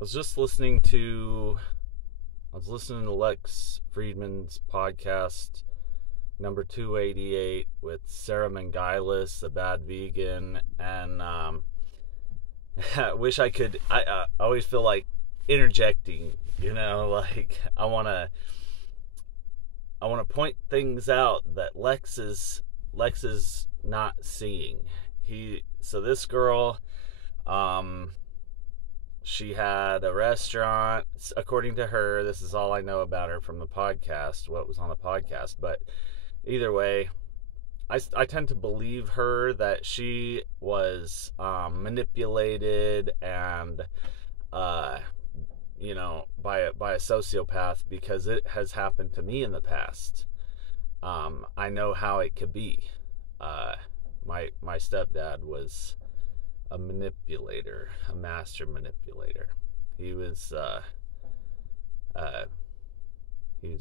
was just listening to Lex Fridman's podcast number 288 with Sarah Mengailas, the bad vegan, and I wish I could. I always feel like interjecting. Like I wanna point things out that Lex is not seeing. So this girl, she had a restaurant. According to her, this is all I know about her from the podcast, what was on the podcast. But either way, I tend to believe her that she was manipulated and, by a sociopath, because it has happened to me in the past. I know how it could be. My stepdad was a manipulator, a master manipulator. He was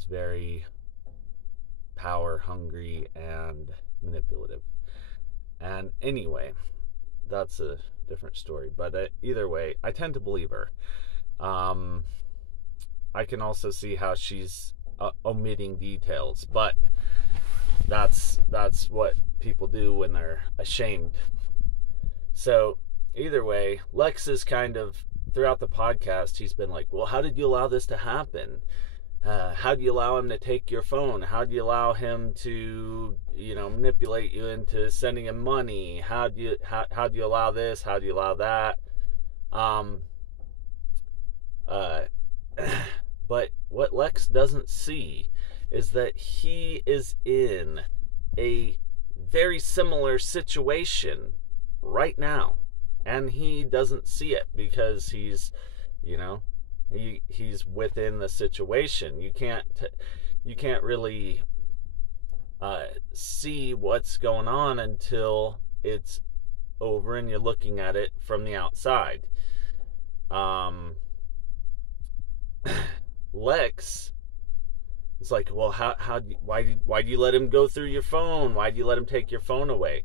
very power hungry and manipulative. And anyway, that's a different story. But either way, I tend to believe her. I can also see how she's omitting details, but that's what people do when they're ashamed. So either way, Lex is kind of, throughout the podcast, he's been like, well, how did you allow this to happen? How do you allow him to take your phone? How do you allow him to, manipulate you into sending him money? How do you allow this? How do you allow that? But what Lex doesn't see is that he is in a very similar situation right now, and he doesn't see it because he's within the situation. You can't really see what's going on until it's over and you're looking at it from the outside. Lex is like, well, why do you let him go through your phone? Why do you let him take your phone away?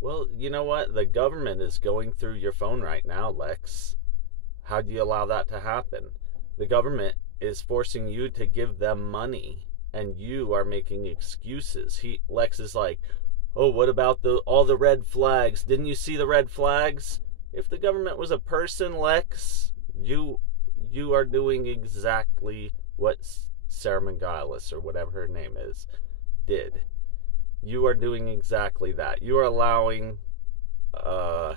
Well, you know what? The government is going through your phone right now, Lex. How do you allow that to happen? The government is forcing you to give them money, and you are making excuses. Lex is like, oh, what about all the red flags? Didn't you see the red flags? If the government was a person, Lex, you are doing exactly what Sarah Mengailas, or whatever her name is, did. You are doing exactly that. You are allowing the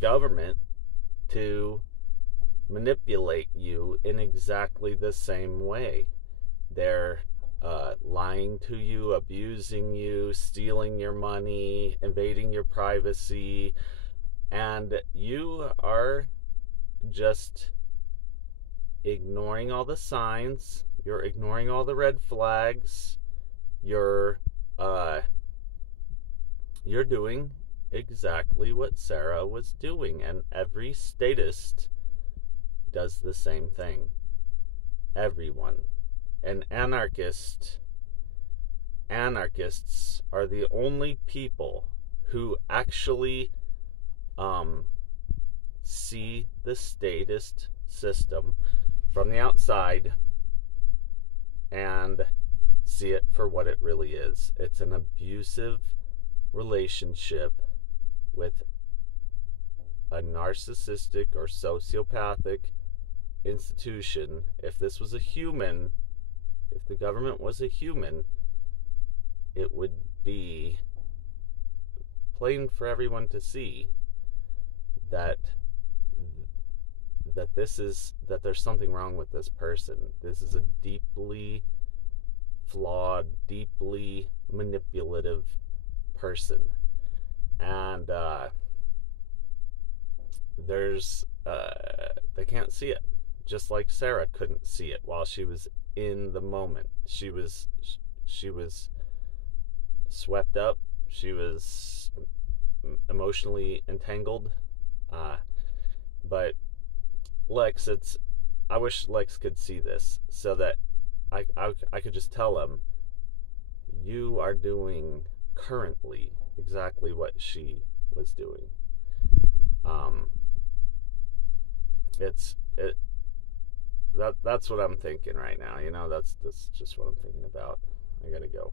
government to manipulate you in exactly the same way. They're lying to you, abusing you, stealing your money, invading your privacy, and you are just ignoring all the signs. You're ignoring all the red flags. You're doing exactly what Sarah was doing, and every statist does the same thing. Everyone. And anarchists are the only people who actually see the statist system from the outside and see it for what it really is. It's an abusive relationship with a narcissistic or sociopathic institution. If this was a human, if the government was a human, it would be plain for everyone to see that there's something wrong with this person. This is a deeply flawed, deeply manipulative person. And they can't see it. Just like Sarah couldn't see it while she was in the moment. She was swept up. She was emotionally entangled. But Lex, I wish Lex could see this so that I could just tell him, you are doing currently exactly what she was doing. it's it that's what I'm thinking right now. That's just what I'm thinking about. I gotta go.